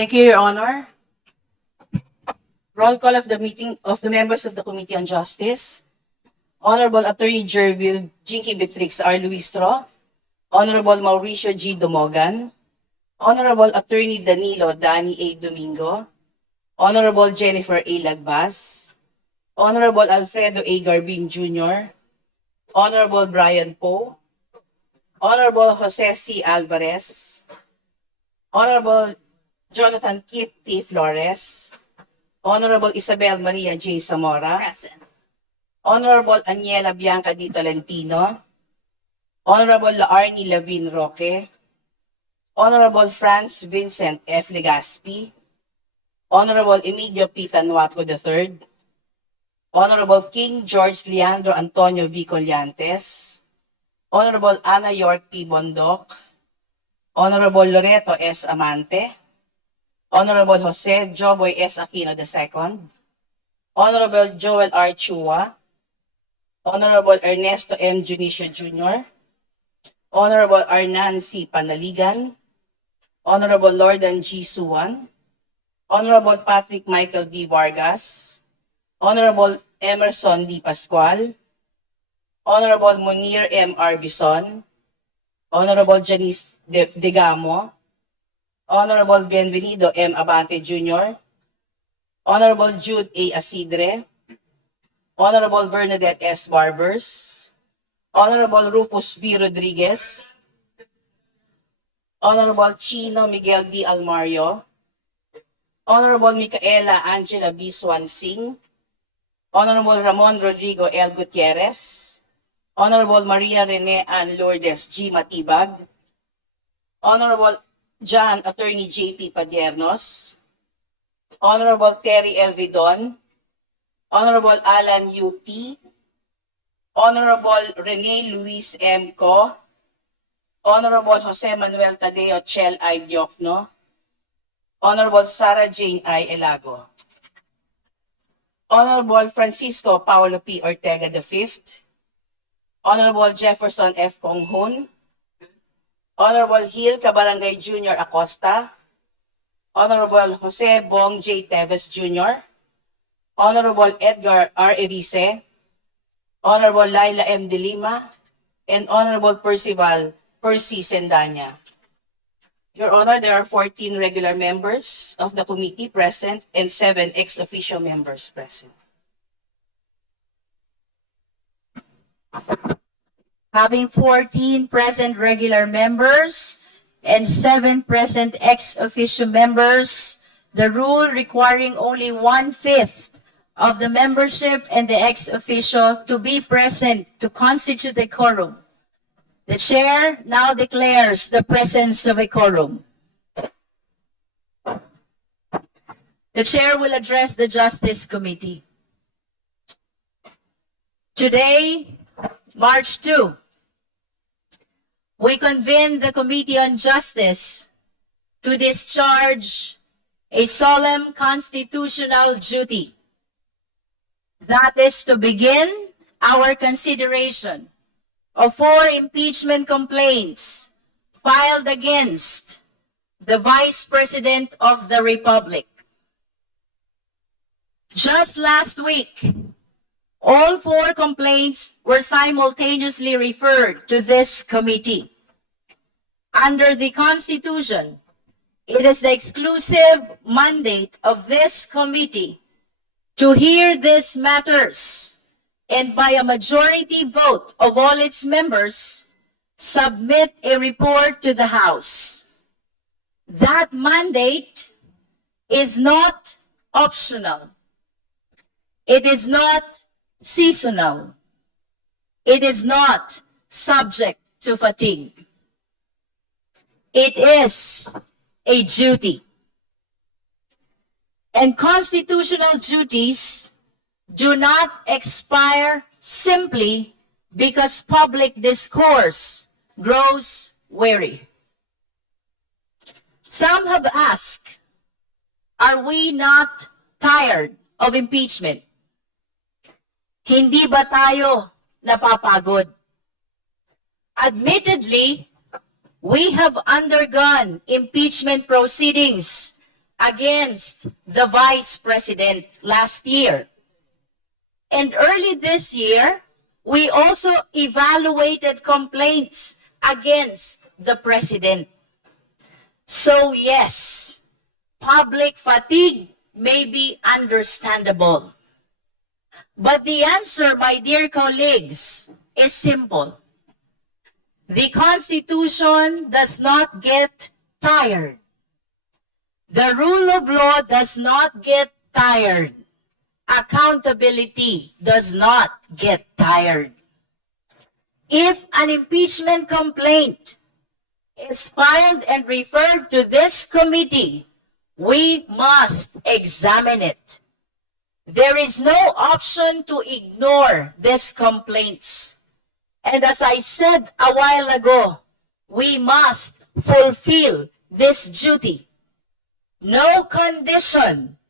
Thank you, Your Honor. Roll call of the meeting of the members of the Committee on Justice. Honorable Attorney Jervil Jinky Betrix R. Luistro. Honorable Mauricio G. Dumogan. Honorable Attorney Danilo Dani A. Domingo. Honorable Jennifer A. Lagbas. Honorable Alfredo A. Garbin Jr. Honorable Brian Poe. Honorable Jose C. Alvarez. Honorable Jonathan Keith T. Flores. Honorable Isabel Maria J. Zamora. Present. Honorable Aniela Bianca D. Tolentino. Honorable Laarni Lavin Roque. Honorable Franz Vincent F. Legaspi. Honorable Emilio P. Tanuaco III. Honorable King George Leandro Antonio V. Collantes. Honorable Ana York P. Bondoc. Honorable Loreto S. Amante. Honorable Jose Joboy S. Aquino II. Honorable Joel R. Chua. Honorable Ernesto M. Junicio Jr. Honorable Arnan C. Panaligan. Honorable Lordan G. Suwan. Honorable Patrick Michael D. Vargas. Honorable Emerson D. Pascual. Honorable Munir M. Arbison. Honorable Janice Degamo. Honorable Bienvenido M. Abante Jr. Honorable Jude A. Asidre. Honorable Bernadette S. Barbers. Honorable Rufus B. Rodriguez. Honorable Chino Miguel D. Almario. Honorable Micaela Angela B. Swansing. Honorable Ramon Rodrigo L. Gutierrez. Honorable Maria Rene Ann Lourdes G. Matibag. Honorable John Attorney J.P. Padiernos. Honorable Terry L. Ridon. Honorable Alan U.T. Honorable Rene Luis M. Co. Honorable Jose Manuel Tadeo Chel I. Diokno. Honorable Sarah Jane I. Elago. Honorable Francisco Paulo P. Ortega V. Honorable Jefferson F. Conghun. Honorable Hill Cabarangay Jr. Acosta. Honorable Jose Bong J. Teves Jr. Honorable Edgar R. Erice. Honorable Laila M. De Lima. And Honorable Percival Percy Sendanya. Your Honor, there are 14 regular members of the committee present and 7 ex-officio members present. Having 14 present regular members and 7 present ex-officio members, the rule requiring only 1/5 of the membership and the ex-officio to be present to constitute a quorum. The chair now declares the presence of a quorum. The chair will address the Justice Committee. Today, March 2, we convene the Committee on Justice to discharge a solemn constitutional duty. That is to begin our consideration of 4 impeachment complaints filed against the Vice President of the Republic. Just last week, all 4 complaints were simultaneously referred to this committee. Under the Constitution, it is the exclusive mandate of this committee to hear these matters and by a majority vote of all its members, submit a report to the House. That mandate is not optional. It is not seasonal. It is not subject to fatigue. It is a duty. And constitutional duties do not expire simply because public discourse grows weary. Some have asked, are we not tired of impeachment? Hindi ba tayo napapagod? Admittedly, we have undergone impeachment proceedings against the Vice President last year. And early this year, we also evaluated complaints against the President. So yes, public fatigue may be understandable. But the answer, my dear colleagues, is simple. The Constitution does not get tired. The rule of law does not get tired. Accountability does not get tired. If an impeachment complaint is filed and referred to this committee, we must examine it. There is no option to ignore these complaints. And as I said a while ago, we must fulfill this duty. No condition,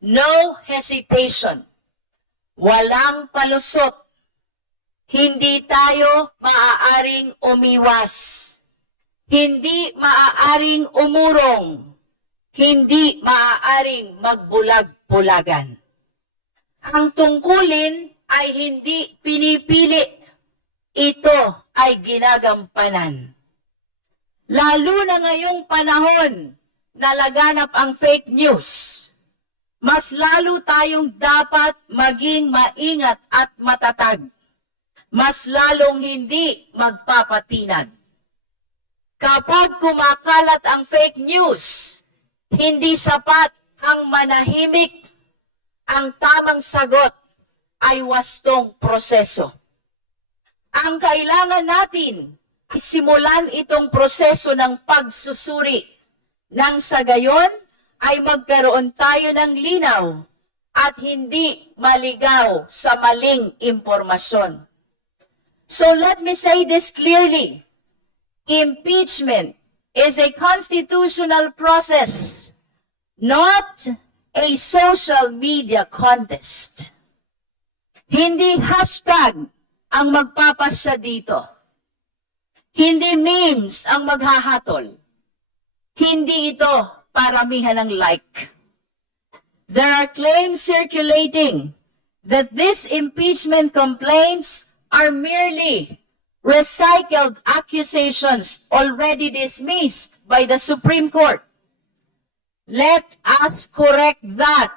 no hesitation, walang palusot. Hindi tayo maaaring umiwas. Hindi maaaring umurong. Hindi maaaring magbulag-bulagan. Ang tungkulin ay hindi pinipili. Ito ay ginagampanan. Lalo na ngayong panahon na laganap ang fake news, mas lalo tayong dapat maging maingat at matatag. Mas lalong hindi magpapatinag. Kapag kumakalat ang fake news, hindi sapat ang manahimik. Ang tamang sagot ay wastong proseso. Ang kailangan natin ay simulan itong proseso ng pagsusuri nang sa gayon ay magkaroon tayo ng linaw at hindi maligaw sa maling impormasyon. So let me say this clearly. Impeachment is a constitutional process, not a social media contest. Hindi hashtag ang magpapasya dito. Hindi memes ang maghahatol. Hindi ito paramihan ng like. There are claims circulating that these impeachment complaints are merely recycled accusations already dismissed by the Supreme Court. Let us correct that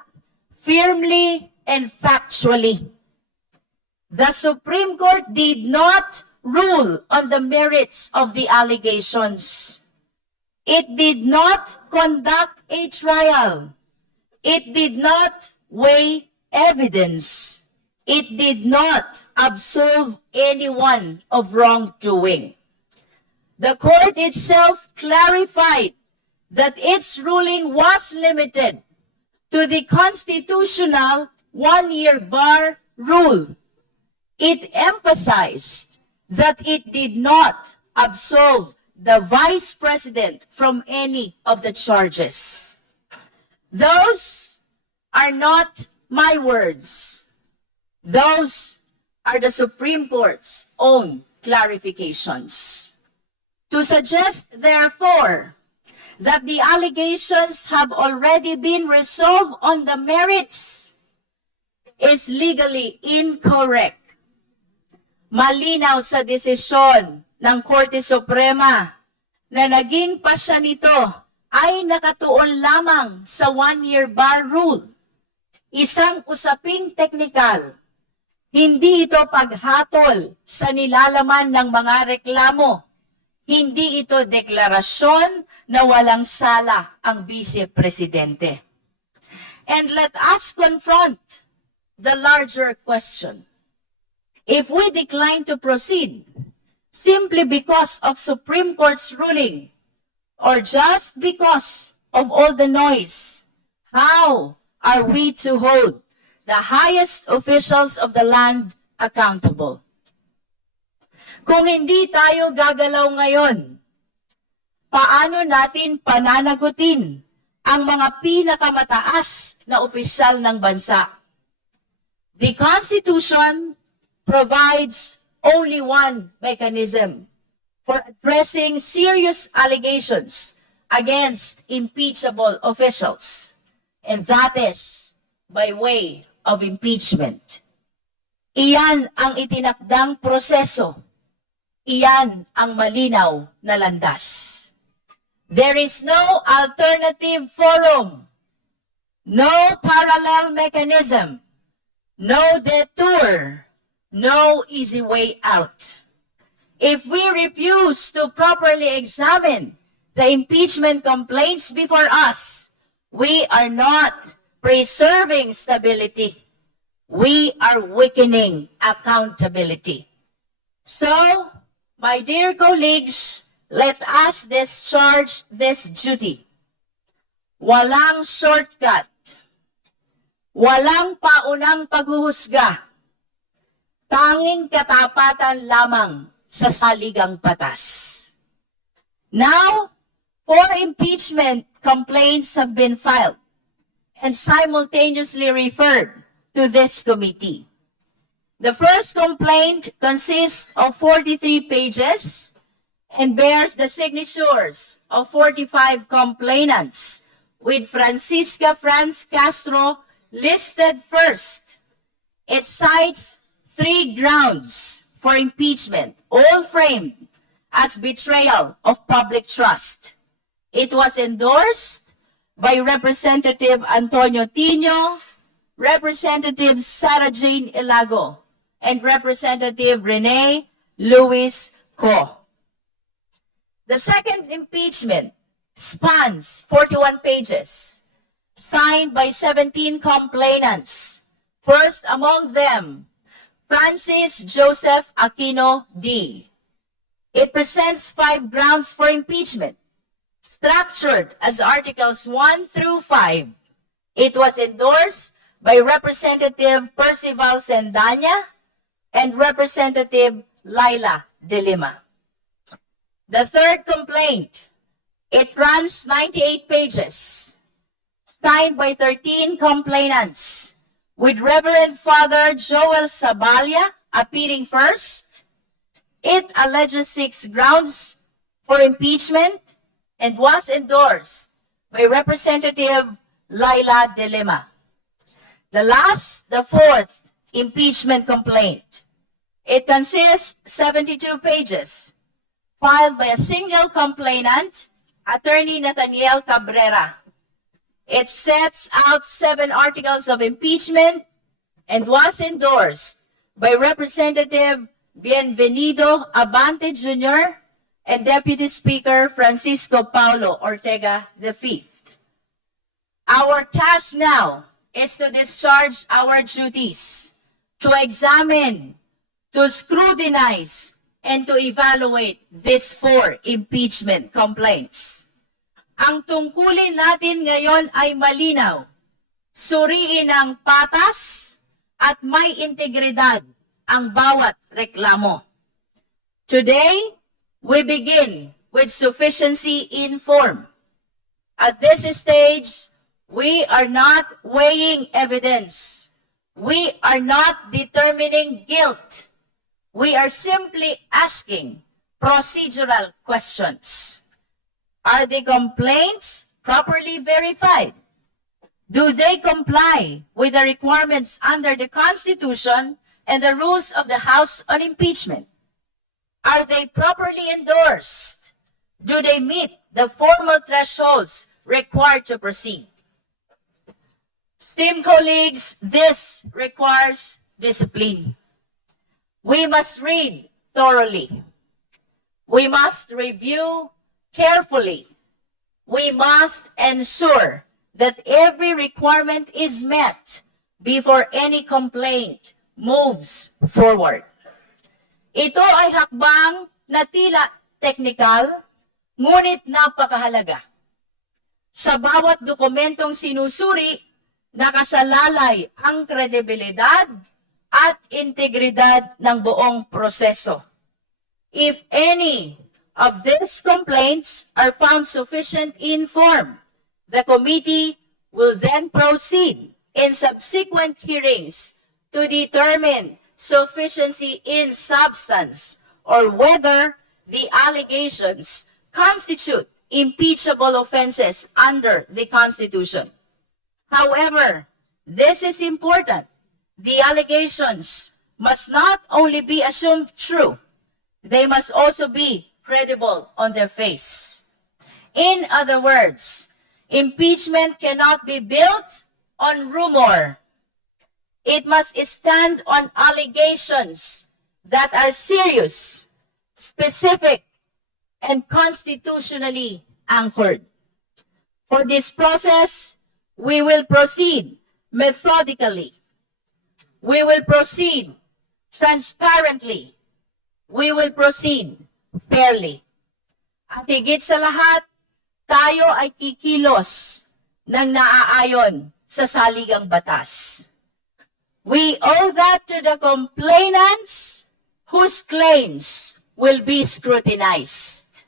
firmly and factually. The Supreme Court did not rule on the merits of the allegations. It did not conduct a trial. It did not weigh evidence. It did not absolve anyone of wrongdoing. The court itself clarified that its ruling was limited to the constitutional one-year bar rule. It emphasized that it did not absolve the Vice President from any of the charges. Those are not my words. Those are the Supreme Court's own clarifications. To suggest, therefore, that the allegations have already been resolved on the merits is legally incorrect. Malinaw sa desisyon ng Korte Suprema na naging pasya nito ay nakatuon lamang sa one-year bar rule. Isang usaping teknikal. Hindi ito paghatol sa nilalaman ng mga reklamo. Hindi ito deklarasyon na walang sala ang Vice-Presidente. And let us confront the larger question. If we decline to proceed simply because of Supreme Court's ruling or just because of all the noise, how are we to hold the highest officials of the land accountable? Kung hindi tayo gagalaw ngayon, paano natin pananagutin ang mga pinakamataas na opisyal ng bansa? The Constitution provides only one mechanism for addressing serious allegations against impeachable officials. And that is by way of impeachment. Iyan ang itinakdang proseso. Iyan ang malinaw na landas. There is no alternative forum, no parallel mechanism, no detour, no easy way out. If we refuse to properly examine the impeachment complaints before us, we are not preserving stability. We are weakening accountability. So, my dear colleagues, let us discharge this duty. Walang shortcut. Walang paunang paghuhusga. Tanging katapatan lamang sa saligang batas. Now, 4 impeachment complaints have been filed and simultaneously referred to this committee. The first complaint consists of 43 pages and bears the signatures of 45 complainants, with Francisca Franz Castro listed first. It cites 3 grounds for impeachment, all framed as betrayal of public trust. It was endorsed by Representative Antonio Tino, Representative Sara Jane Ilago, and Representative Rene Luis Co. The second impeachment spans 41 pages, signed by 17 complainants. First among them, Francis Joseph Aquino D. It presents 5 grounds for impeachment, structured as Articles 1 through 5. It was endorsed by Representative Percival Sendanya and Representative Laila De Lima. The third complaint, it runs 98 pages, signed by 13 complainants, with Reverend Father Joel Sabalia appearing first. It alleges 6 grounds for impeachment and was endorsed by Representative Laila De Lima. The last, the fourth impeachment complaint. It consists 72 pages, filed by a single complainant, Attorney Nathaniel Cabrera. It sets out 7 articles of impeachment and was endorsed by Representative Bienvenido Abante Jr. and Deputy Speaker Francisco Paulo Ortega V. Our task now is to discharge our duties, to examine, to scrutinize, and to evaluate these 4 impeachment complaints. Ang tungkulin natin ngayon ay malinaw. Suriin ang patas at may integridad ang bawat reklamo. Today, we begin with sufficiency in form. At this stage, we are not weighing evidence. We are not determining guilt. We are simply asking procedural questions. Are the complaints properly verified? Do they comply with the requirements under the Constitution and the rules of the House on impeachment? Are they properly endorsed? Do they meet the formal thresholds required to proceed? Esteemed colleagues, this requires discipline. We must read thoroughly. We must review carefully. We must ensure that every requirement is met before any complaint moves forward. Ito ay hakbang na tila technical, ngunit napakahalaga. Sa bawat dokumentong sinusuri, nakasalalay ang kredibilidad at integridad ng buong proseso. If any of these complaints are found sufficient in form, the committee will then proceed in subsequent hearings to determine sufficiency in substance or whether the allegations constitute impeachable offenses under the Constitution. However, this is important. The allegations must not only be assumed true, they must also be credible on their face. In other words, impeachment cannot be built on rumor. It must stand on allegations that are serious, specific, and constitutionally anchored. For this process, we will proceed methodically. We will proceed transparently. We will proceed fairly. At higit sa lahat, tayo ay kikilos ng naaayon sa saligang batas. We owe that to the complainants whose claims will be scrutinized.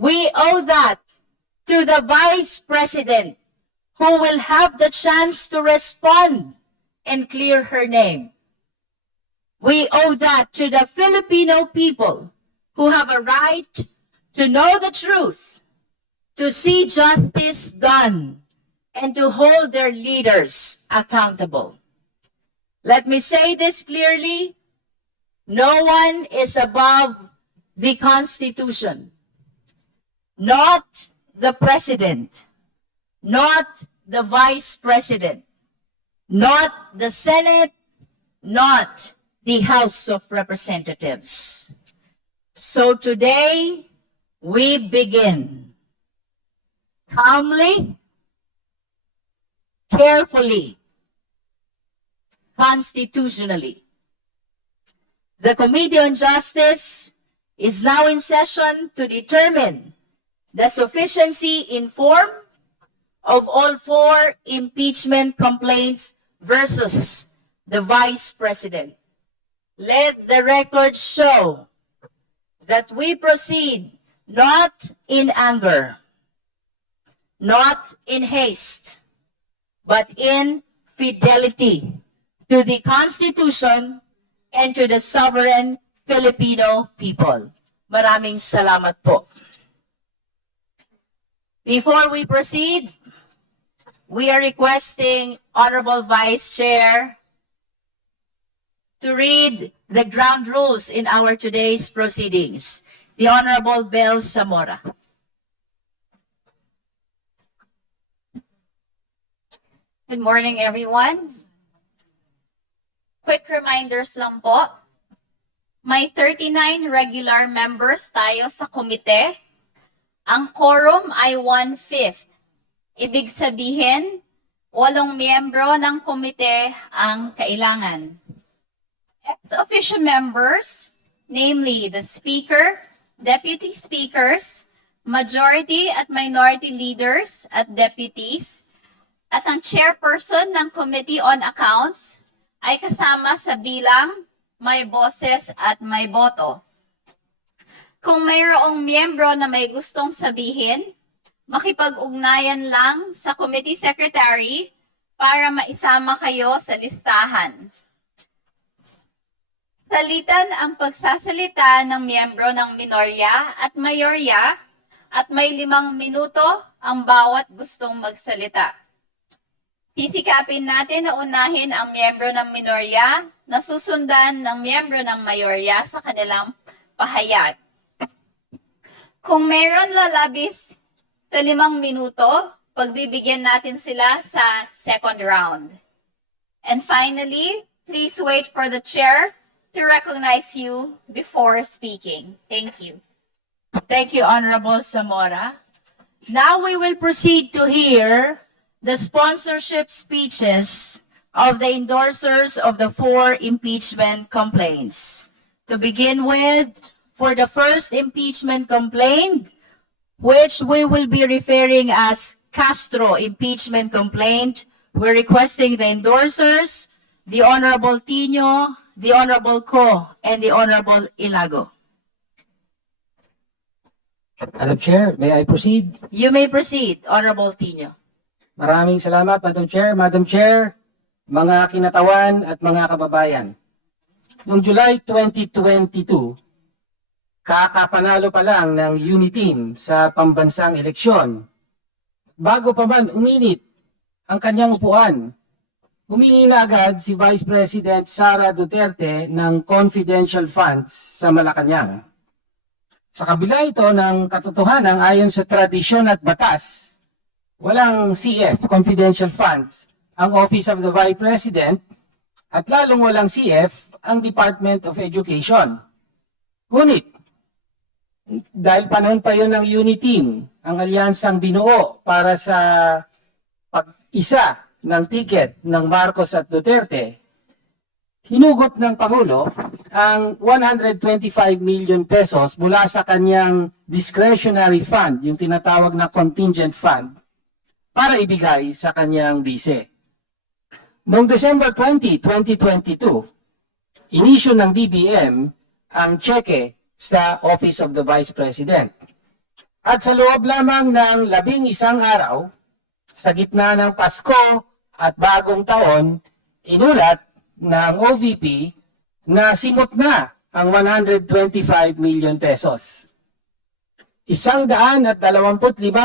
We owe that to the Vice President who will have the chance to respond and clear her name. We owe that to the Filipino people who have a right to know the truth, to see justice done, and to hold their leaders accountable. Let me say this clearly. No one is above the Constitution. Not the President. Not the Vice President. Not the Senate. Not the House of Representatives. So today, we begin calmly, carefully, constitutionally. The Committee on Justice is now in session to determine the sufficiency in form of all 4 impeachment complaints versus the Vice President. Let the record show that we proceed not in anger, not in haste, but in fidelity to the Constitution and to the sovereign Filipino people. Maraming salamat po. Before we proceed, we are requesting Honorable Vice Chair to read the ground rules in our today's proceedings. The Honorable Bel Zamora. Good morning, everyone. Quick reminders lang po. May 39 regular members tayo sa komite. Ang quorum ay 1/5. Ibig sabihin, 8 miyembro ng komite ang kailangan. Ex-officio members, namely the Speaker, Deputy Speakers, Majority at Minority Leaders at Deputies, at ang Chairperson ng Committee on Accounts ay kasama sa bilang may boses at may boto. Kung mayroong miyembro na may gustong sabihin, makipag-ugnayan lang sa Committee Secretary para maisama kayo sa listahan. Salitan ang pagsasalita ng miyembro ng minorya at mayorya at may 5 minuto ang bawat gustong magsalita. Sisikapin natin na unahin ang miyembro ng minorya na susundan ng miyembro ng mayorya sa kanilang pahayag. Kung mayroon lalabis sa 5 minuto, pagbibigyan natin sila sa second round. And finally, please wait for the chair to recognize you before speaking. Thank you. Thank you, Honorable Zamora. Now we will proceed to hear the sponsorship speeches of the endorsers of the 4 impeachment complaints. To begin with, for the first impeachment complaint, which we will be referring as Castro impeachment complaint, we're requesting the endorsers, the Honorable Tino, the Honorable Co, and the Honorable Ilago. Madam Chair, may I proceed? You may proceed, Honorable Tino. Maraming salamat, Madam Chair. Madam Chair, mga kinatawan at mga kababayan. Noong July 2022, kakapanalo pa lang ng UNITEAM sa pambansang eleksyon. Bago pa man uminit ang kanyang upuan, humingi na agad si Vice President Sara Duterte ng confidential funds sa Malacanang. Sa kabila ito ng katotohanan ayon sa tradisyon at batas, walang CF, confidential funds, ang Office of the Vice President at lalong walang CF ang Department of Education. Ngunit, dahil panahon pa yon ng UNITEAM, ang alyansang binuo para sa pag-isa ng ticket ng Marcos at Duterte, hinugot ng Pangulo ang 125 million pesos mula sa kanyang discretionary fund, yung tinatawag na contingent fund, para ibigay sa kanyang bise. Noong December 20, 2022, inisyu ng DBM ang cheque sa Office of the Vice President. At sa loob lamang ng 11 araw, sa gitna ng Pasko at Bagong Taon, inulat ng OVP na simot na ang 125 million pesos. 125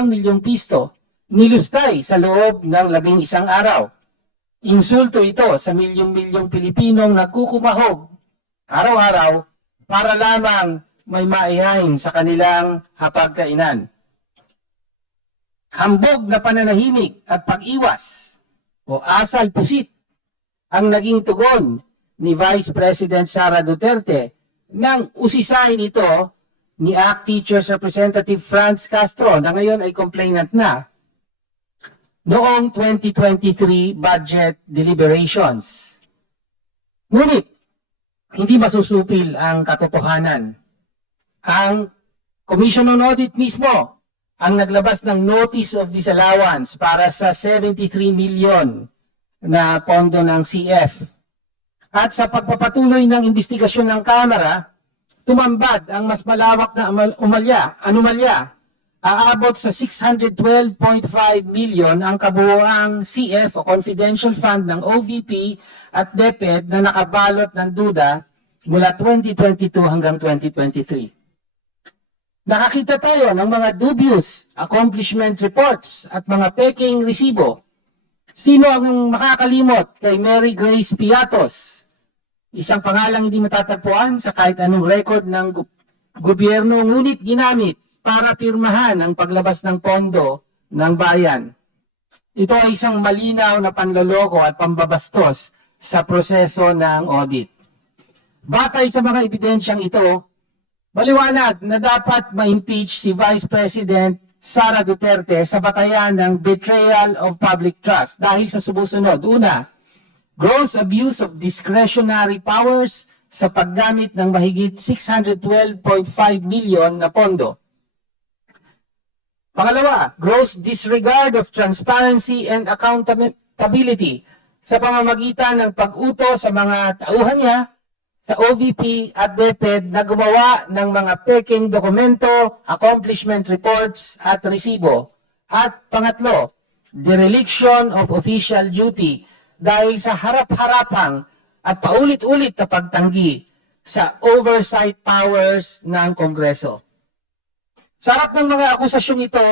milyong piso nilustay sa loob ng 11 araw. Insulto ito sa milyong-milyong Pilipinong nagkukumahog araw-araw para lamang may maihain sa kanilang hapagkainan. Hambog na pananahimik at pag-iwas o asal pusit ang naging tugon ni Vice President Sara Duterte nang usisahin ito ni ACT Teachers Representative Franz Castro na ngayon ay complainant na noong 2023 budget deliberations. Ngunit, hindi masusupil ang katotohanan. Ang Commission on Audit mismo ang naglabas ng Notice of Disallowance para sa 73 million na pondo ng CF. At sa pagpapatuloy ng investigasyon ng Kamara, tumambad ang mas malawak na anomalya. Aabot sa 612.5 million ang kabuoang CF o confidential fund ng OVP at DepEd na nakabalot ng duda mula 2022 hanggang 2023. Nakakita tayo ng mga dubious accomplishment reports at mga peking resibo. Sino ang makakalimot kay Mary Grace Piatos? Isang pangalang hindi matatagpuan sa kahit anong record ng gobyerno, ngunit ginamit para pirmahan ang paglabas ng pondo ng bayan. Ito ay isang malinaw na panloloko at pambabastos sa proseso ng audit. Batay sa mga ebidensyang ito, maliwanag na dapat ma-impeach si Vice President Sara Duterte sa batayan ng betrayal of public trust dahil sa sumusunod. Una, gross abuse of discretionary powers sa paggamit ng mahigit 612.5 million na pondo. Pangalawa, gross disregard of transparency and accountability sa pamamagitan ng pag-utos sa mga tauhan niya sa OVP at DepEd na gumawa ng mga peking dokumento, accomplishment reports at resibo. At pangatlo, dereliction of official duty dahil sa harap-harapang at paulit-ulit na pagtanggi sa oversight powers ng Kongreso. Sa harap ng mga akusasyong ito,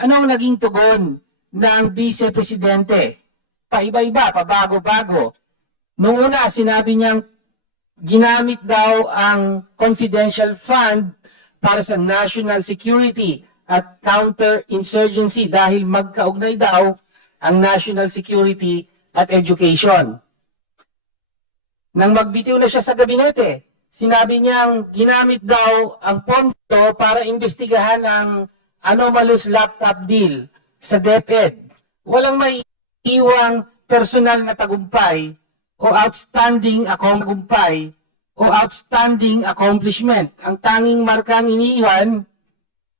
ano ang naging tugon ng Vice Presidente? Paiba-iba, pabago-bago. Noong una, sinabi niyang ginamit daw ang confidential fund para sa national security at counter-insurgency dahil magkaugnay daw ang national security at education. Nang magbitiw na siya sa gabinete, sinabi niyang ginamit daw ang pondo para imbestigahan ang anomalous laptop deal sa DepEd. Walang may iwang personal na tagumpay o outstanding accomplishment. Ang tanging markang iniiwan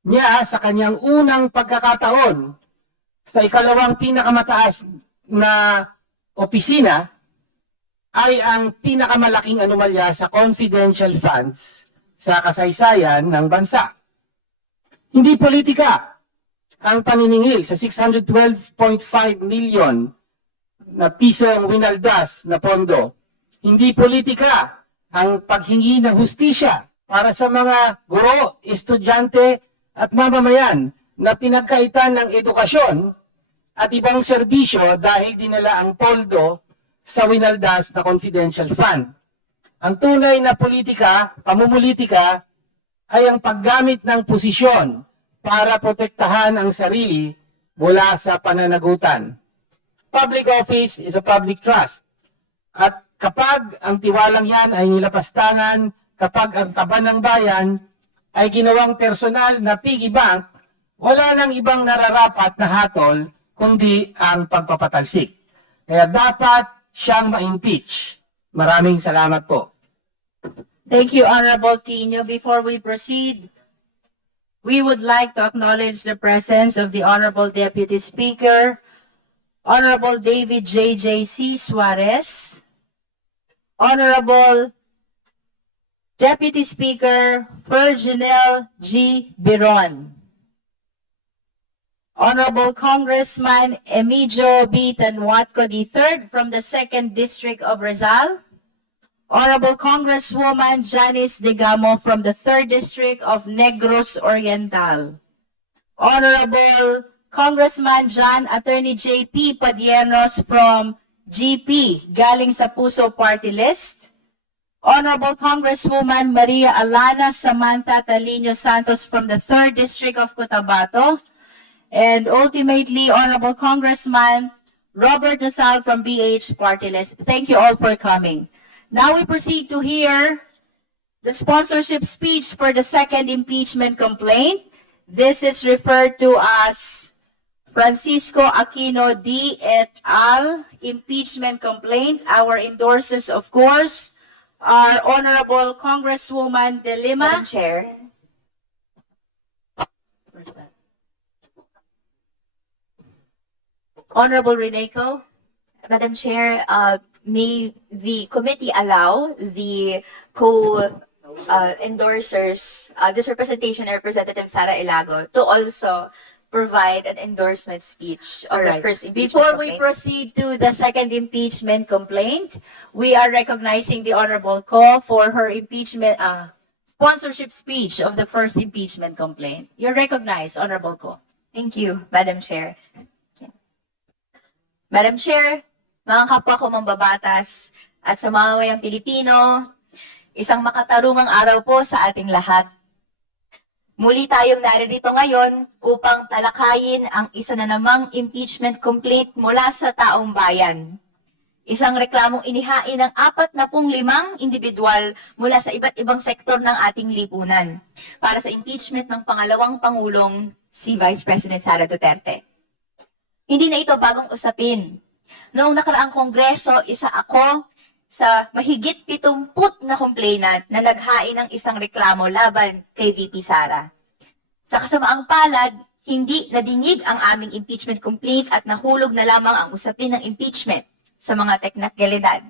niya sa kanyang unang pagkakataon sa ikalawang pinakamataas na opisina ay ang pinakamalaking anomalya sa confidential funds sa kasaysayan ng bansa. Hindi politika ang paniningil sa 612.5 million na pisong winaldas na pondo. Hindi politika ang paghingi ng hustisya para sa mga guro, estudyante at mamamayan na pinagkaitan ng edukasyon at ibang serbisyo dahil dinala ang poldo sa winaldas na confidential fund. Ang tunay na politika, pamumulitika, ay ang paggamit ng posisyon para protektahan ang sarili mula sa pananagutan. Public office is a public trust. At kapag ang tiwalang yan ay nilapastangan, kapag ang kaban ng bayan ay ginawang personal na piggy bank, wala nang ibang nararapat na hatol kundi ang pagpapatalsik. Kaya dapat siyang ma-impeach. Maraming salamat po. Thank you, Honorable Quino. Before we proceed, we would like to acknowledge the presence of the Honorable Deputy Speaker, Honorable David J.J.C. Suarez, Honorable Deputy Speaker Virginel G. Biron, Honorable Congressman Emilio B. Tanwatco III from the 2nd District of Rizal, Honorable Congresswoman Janice Digamo from the 3rd District of Negros Oriental, Honorable Congressman John Attorney J.P. Padiernos from GP, galing sa Puso Party List, Honorable Congresswoman Maria Alana Samantha Talino Santos from the 3rd District of Cotabato, and ultimately, Honorable Congressman Robert Nasal from BH Party List. Thank you all for coming. Now we proceed to hear the sponsorship speech for the 2nd impeachment complaint. This is referred to as Francisco Aquino D. et al. Impeachment complaint. Our endorsers, of course, are Honorable Congresswoman De Lima. Madam Chair, Honorable Reneco. Madam Chair, may the committee allow the co-endorsers, this representation and Representative Sara Ilago, to also provide an endorsement speech of the Alright. first impeachment Before we complaint. proceed to the 2nd impeachment complaint, we are recognizing the Honorable Co for her impeachment sponsorship speech of the first impeachment complaint. You're recognized, Honorable Co. Thank you, Madam Chair. Madam Chair, mga kapwa ko mambabatas at sa mga mamamayang Pilipino, isang makatarungang araw po sa ating lahat. Muli tayong naririto ngayon upang talakayin ang isa na namang impeachment complaint mula sa taong bayan. Isang reklamong inihain ng 45 individual mula sa iba't ibang sektor ng ating lipunan para sa impeachment ng pangalawang Pangulong, si Vice President Sara Duterte. Hindi na ito bagong usapin. Noong nakaraang Kongreso, isa ako sa mahigit 70 na complainant na naghain ng isang reklamo laban kay VP Sara. Sa kasamaang palad, hindi nadinig ang aming impeachment complaint at nahulog na lamang ang usapin ng impeachment sa mga teknikalidad.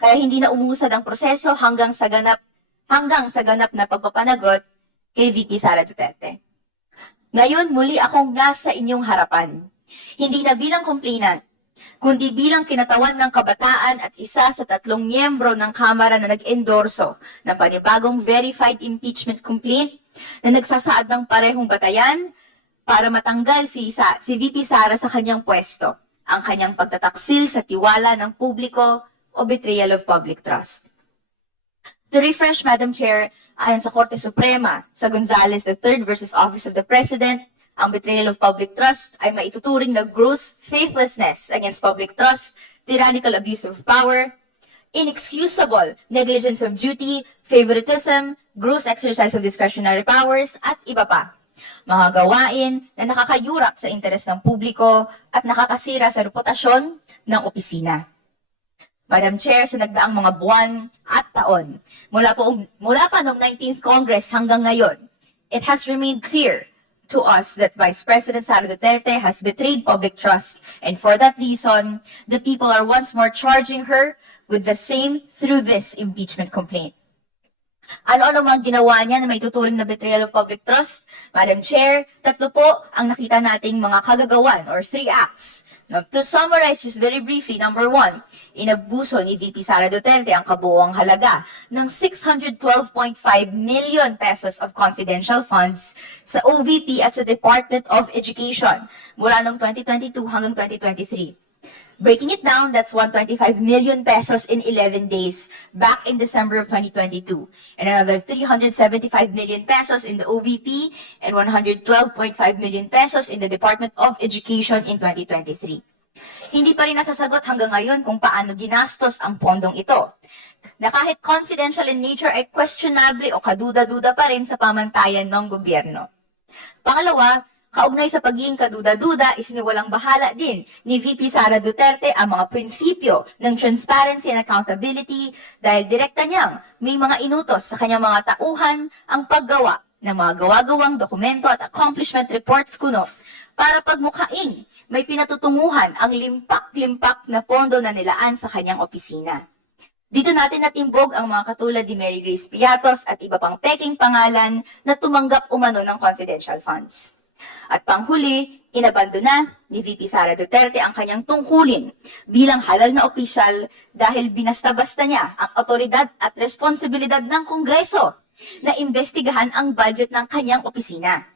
Kaya hindi na umusad ang proseso hanggang sa ganap na pagpapanagot kay VP Sara Duterte. Ngayon, muli akong nasa inyong harapan. Hindi na bilang complainant, kundi bilang kinatawan ng kabataan at isa sa 3 miyembro ng Kamara na nag-endorso ng panibagong verified impeachment complaint na nagsasaad ng parehong batayan para matanggal si VP Sara sa kanyang pwesto, ang kanyang pagtataksil sa tiwala ng publiko o betrayal of public trust. To refresh, Madam Chair, ayon sa Korte Suprema sa Gonzales III versus Office of the President, ang betrayal of public trust ay maituturing na gross faithlessness against public trust, tyrannical abuse of power, inexcusable negligence of duty, favoritism, gross exercise of discretionary powers, at iba pa. Mga gawain na nakakayurak sa interes ng publiko at nakakasira sa reputasyon ng opisina. Madam Chair, sa nagdaang mga buwan at taon, mula pa noong 19th Congress hanggang ngayon, it has remained clear to us that Vice President Sara Duterte has betrayed public trust, and for that reason, the people are once more charging her with the same through this impeachment complaint. Ano-ano mang ginawa niya na may tuturing na betrayal of public trust? Madam Chair, 3 po ang nakita nating mga kagagawan or 3 acts Now, to summarize just very briefly, number one, inabuso ni VP Sara Duterte ang kabuuang halaga ng 612.5 million pesos of confidential funds sa OVP at sa Department of Education mula noong 2022 hanggang 2023. Breaking it down, that's 125 million pesos in 11 days back in December of 2022, and another 375 million pesos in the OVP and 112.5 million pesos in the Department of Education in 2023. Hindi pa rin nasasagot hanggang ngayon kung paano ginastos ang pondong ito, na kahit confidential in nature ay questionable o kaduda-duda pa rin sa pamantayan ng gobyerno. Pangalawa, kaugnay sa pagiging kaduda-duda, isiniwalang bahala din ni VP Sara Duterte ang mga prinsipyo ng transparency and accountability dahil direkta niyang may mga inutos sa kanyang mga tauhan ang paggawa ng mga gawa-gawang dokumento at accomplishment reports kuno para pagmukhaing may pinatutunguhan ang limpak-limpak na pondo na nilaan sa kanyang opisina. Dito natin natimbog ang mga katulad ni Mary Grace Piatos at iba pang peking pangalan na tumanggap umano ng confidential funds. At panghuli, inabandona ni VP Sara Duterte ang kanyang tungkulin bilang halal na opisyal dahil binasta-basta niya ang otoridad at responsibilidad ng Kongreso na imbestigahan ang budget ng kanyang opisina.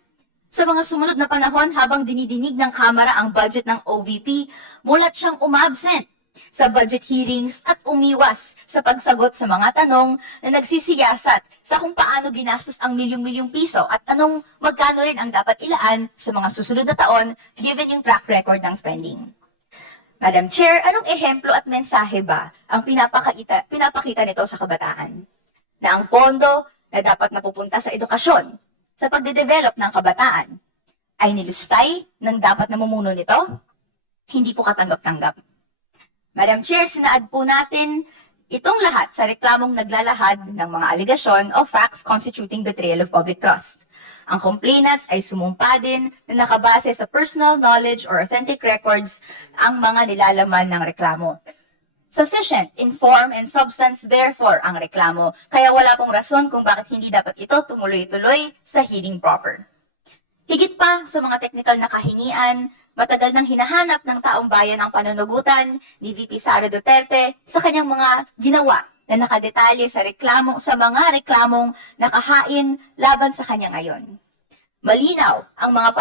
Sa mga sumunod na panahon, habang dinidinig ng Kamara ang budget ng OVP, mulat siyang umabsent sa budget hearings at umiwas sa pagsagot sa mga tanong na nagsisiyasat sa kung paano ginastos ang milyong-milyong piso at anong magkano rin ang dapat ilaan sa mga susunod na taon given yung track record ng spending. Madam Chair, anong ehemplo at mensahe ba ang pinapakita nito sa kabataan? Na ang pondo na dapat napupunta sa edukasyon, sa pagde-develop ng kabataan, ay nilustay ng dapat namumuno nito? Hindi po katanggap-tanggap. Madam Chair, sinaad po natin itong lahat sa reklamong naglalahad ng mga aligasyon o facts constituting betrayal of public trust. Ang complainants ay sumumpa din na nakabase sa personal knowledge or authentic records ang mga nilalaman ng reklamo. Sufficient in form and substance, therefore, ang reklamo, kaya wala pong rason kung bakit hindi dapat ito tumuloy-tuloy sa hearing proper. Higit pa sa mga technical na kahingian, matagal nang hinahanap ng taong bayan ang panunugutan ni VP Sara Duterte sa kanyang mga ginawa na nakadetalye sa mga reklamong nakahain laban sa kanya ngayon. Malinaw ang mga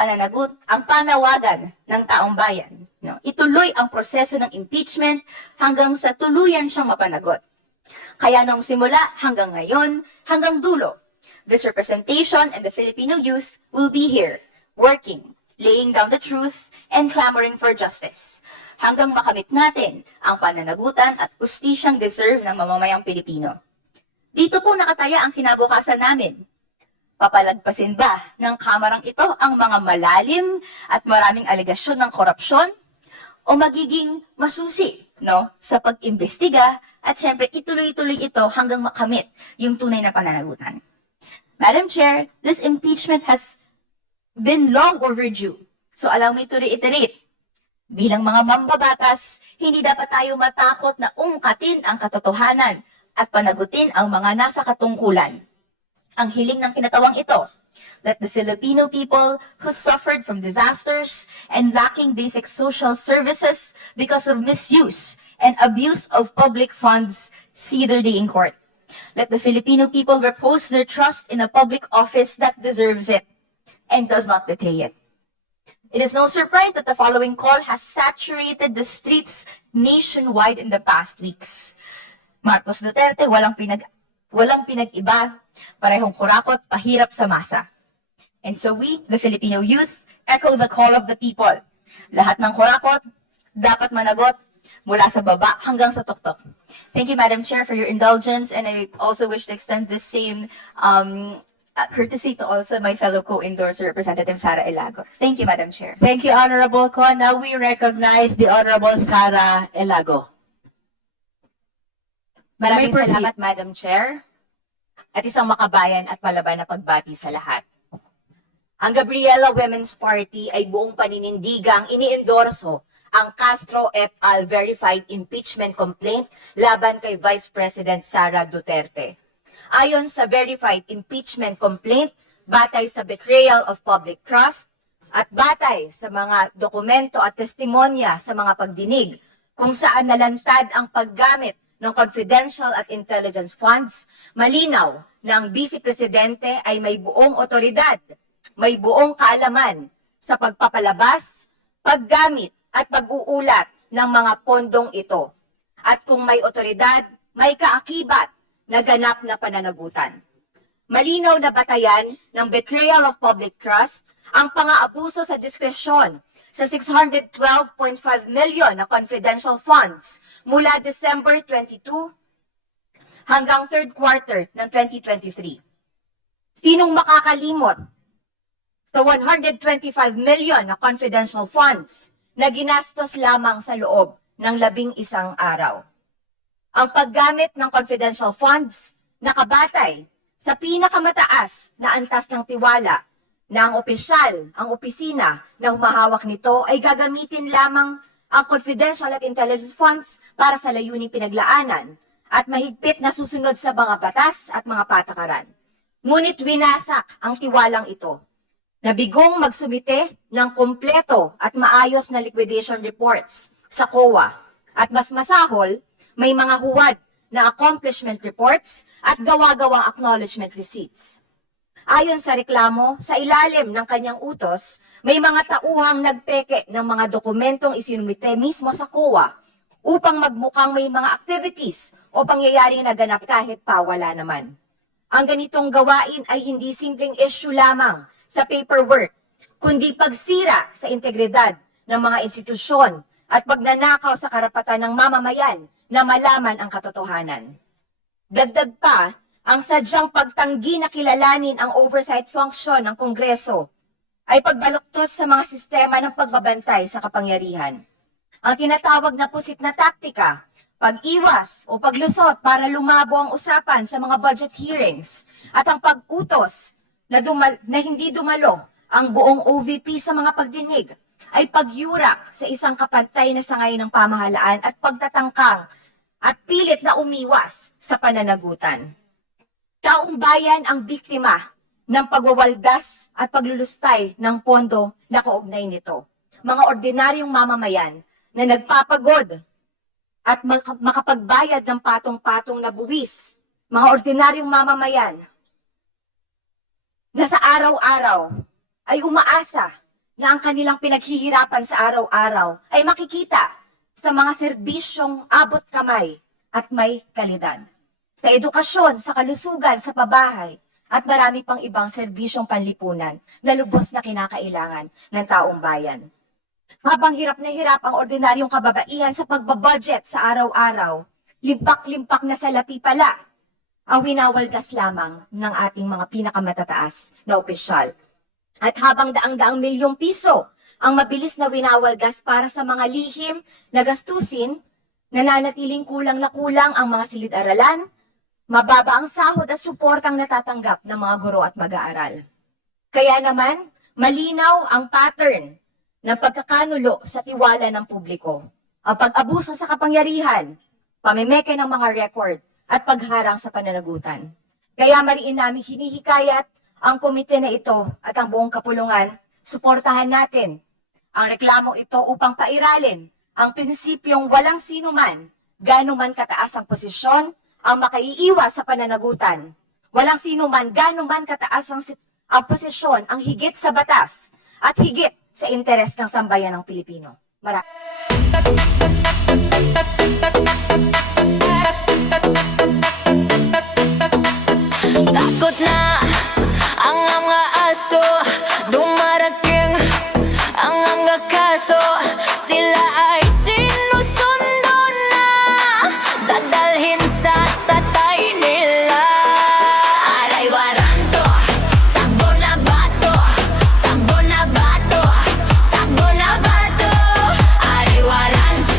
panawagan ng taong bayan. No? Ituloy ang proseso ng impeachment hanggang sa tuluyan siyang mapanagot. Kaya noong simula hanggang ngayon, hanggang dulo, this representation and the Filipino youth will be here, working, laying down the truth, and clamoring for justice, hanggang makamit natin ang pananagutan at hustisyang deserve ng mamamayang Pilipino. Dito po nakataya ang kinabukasan namin. Papalagpasin ba ng kamarang ito ang mga malalim at maraming aligasyon ng korupsyon? O magiging masusi sa pag-imbestiga at syempre ituloy-tuloy ito hanggang makamit yung tunay na pananagutan? Madam Chair, this impeachment has been long overdue. So allow me to reiterate, bilang mga mambabatas, hindi dapat tayo matakot na ungkatin ang katotohanan at panagutin ang mga nasa katungkulan. Ang hiling ng kinatawang ito, let the Filipino people who suffered from disasters and lacking basic social services because of misuse and abuse of public funds see their day in court. Let the Filipino people repose their trust in a public office that deserves it and does not betray it. It is no surprise that the following call has saturated the streets nationwide in the past weeks. Marcos Duterte, walang pinag-iba, parehong kurakot, pahirap sa masa. And so we, the Filipino youth, echo the call of the people. Lahat ng kurakot dapat managot mula sa baba hanggang sa tuktok. Thank you, Madam Chair, for your indulgence, and I also wish to extend the same courtesy to also my fellow co-endorser, Representative Sara Elago. Thank you, Madam Chair. Thank you, Honorable Ko. Now we recognize the Honorable Sara Elago. Maraming May proceed. salamat, Madam Chair, at isang makabayan at palaban na pagbati sa lahat. Ang Gabriela Women's Party ay buong paninindigang iniendorso ang Castro et al. Verified Impeachment Complaint laban kay Vice President Sara Duterte. Ayon sa Verified Impeachment Complaint, batay sa betrayal of public trust, At batay sa mga dokumento at testimonya sa mga pagdinig kung saan nalantad ang paggamit ng confidential at intelligence funds, malinaw na ang Vice Presidente ay may buong otoridad, may buong kaalaman sa pagpapalabas, paggamit at pag-uulat ng mga pondong ito. At kung may otoridad, may kaakibat na ganap na pananagutan. Malinaw na batayan ng betrayal of public trust ang pang-aabuso sa diskresyon sa 612.5 million na confidential funds mula December 22 hanggang third quarter ng 2023. Sinong makakalimot sa 125 million na confidential funds na ginastos lamang sa loob ng 11 araw? Ang paggamit ng confidential funds nakabatay sa pinakamataas na antas ng tiwala na ang opisyal, ang opisina na humahawak nito ay gagamitin lamang ang confidential at intelligence funds para sa layuning pinaglaanan at mahigpit na susunod sa mga batas at mga patakaran. Ngunit winasak ang tiwalang ito. Nabigong magsumite ng kompleto at maayos na liquidation reports sa COA at mas masahol, may mga huwad na accomplishment reports at gawa-gawang acknowledgement receipts. Ayon sa reklamo, sa ilalim ng kanyang utos, may mga tauhang nagpeke ng mga dokumentong isinumite mismo sa COA upang magmukhang may mga activities o pangyayaring naganap kahit pa wala naman. Ang ganitong gawain ay hindi simpleng issue lamang sa paperwork, kundi pagsira sa integridad ng mga institusyon at pagnanakaw sa karapatan ng mamamayan na malaman ang katotohanan. Dagdag pa, ang sadyang pagtanggi na kilalanin ang oversight function ng Kongreso ay pagbaluktot sa mga sistema ng pagbabantay sa kapangyarihan. Ang tinatawag na pusit na taktika, pag-iwas o paglusot para lumabo ang usapan sa mga budget hearings at ang pag-utos na hindi dumalo ang buong OVP sa mga pagdinig ay pagyurak sa isang kapantay na sangay ng pamahalaan at pagtatangkang at pilit na umiwas sa pananagutan. Taong bayan ang biktima ng pagwawaldas at paglulustay ng pondo na kaugnay nito. Mga ordinaryong mamamayan na nagpapagod at makapagbayad ng patong-patong na buwis. Mga ordinaryong mamamayan na sa araw-araw ay umaasa na ang kanilang pinaghihirapan sa araw-araw ay makikita sa mga serbisyong abot kamay at may kalidad. Sa edukasyon, sa kalusugan, sa pabahay, at marami pang ibang serbisyong panlipunan na lubos na kinakailangan ng taong bayan. Habang hirap na hirap ang ordinaryong kababaihan sa pagbabudget sa araw-araw, limpak-limpak na salapi pala ang winawaldas lamang ng ating mga pinakamatataas na opisyal. At habang daang-daang milyong piso ang mabilis na winawaldas para sa mga lihim na gastusin, nananatiling kulang na kulang ang mga silid-aralan, mababa ang sahod at suportang natatanggap ng mga guro at mag-aaral. Kaya naman, malinaw ang pattern ng pagkakanulo sa tiwala ng publiko, ang pag-abuso sa kapangyarihan, pamimeke ng mga record, at pagharang sa pananagutan. Kaya mariin namin hinihikayat ang komite na ito at ang buong kapulungan, suportahan natin ang reklamong ito upang pairalin ang prinsipyong walang sino man, gaano man kataas ang posisyon, ang makaiiwas sa pananagutan. Walang sino man, gaano man kataas ang posisyon, ang higit sa batas at higit sa interes ng sambayan ng Pilipino. Takot na ang mga aso, dumarating ang mga kaso. Sila ay sinusundo na, dadalhin sa tatay nila. Aray waranto, takbo na bato, takbo na bato, takbo na bato. Aray waranto,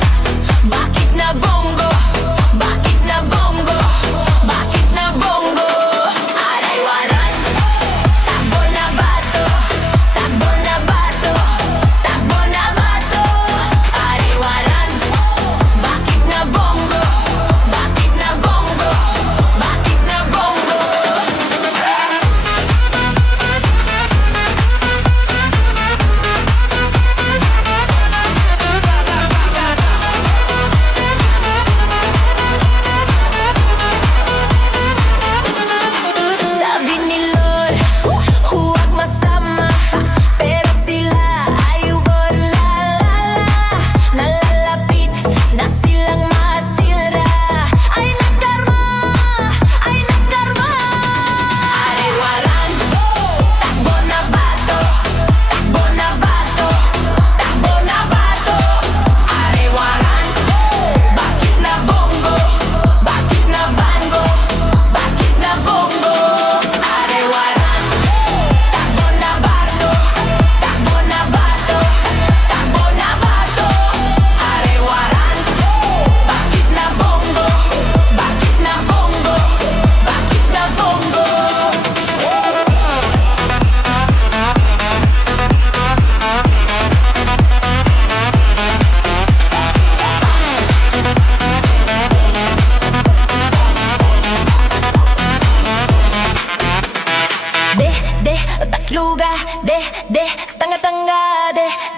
luga, de, stanga tanga,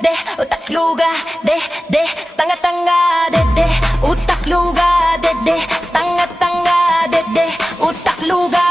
de, utak luga, de, stanga tanga, de, utak luga, de, stanga tanga, de, utak luga.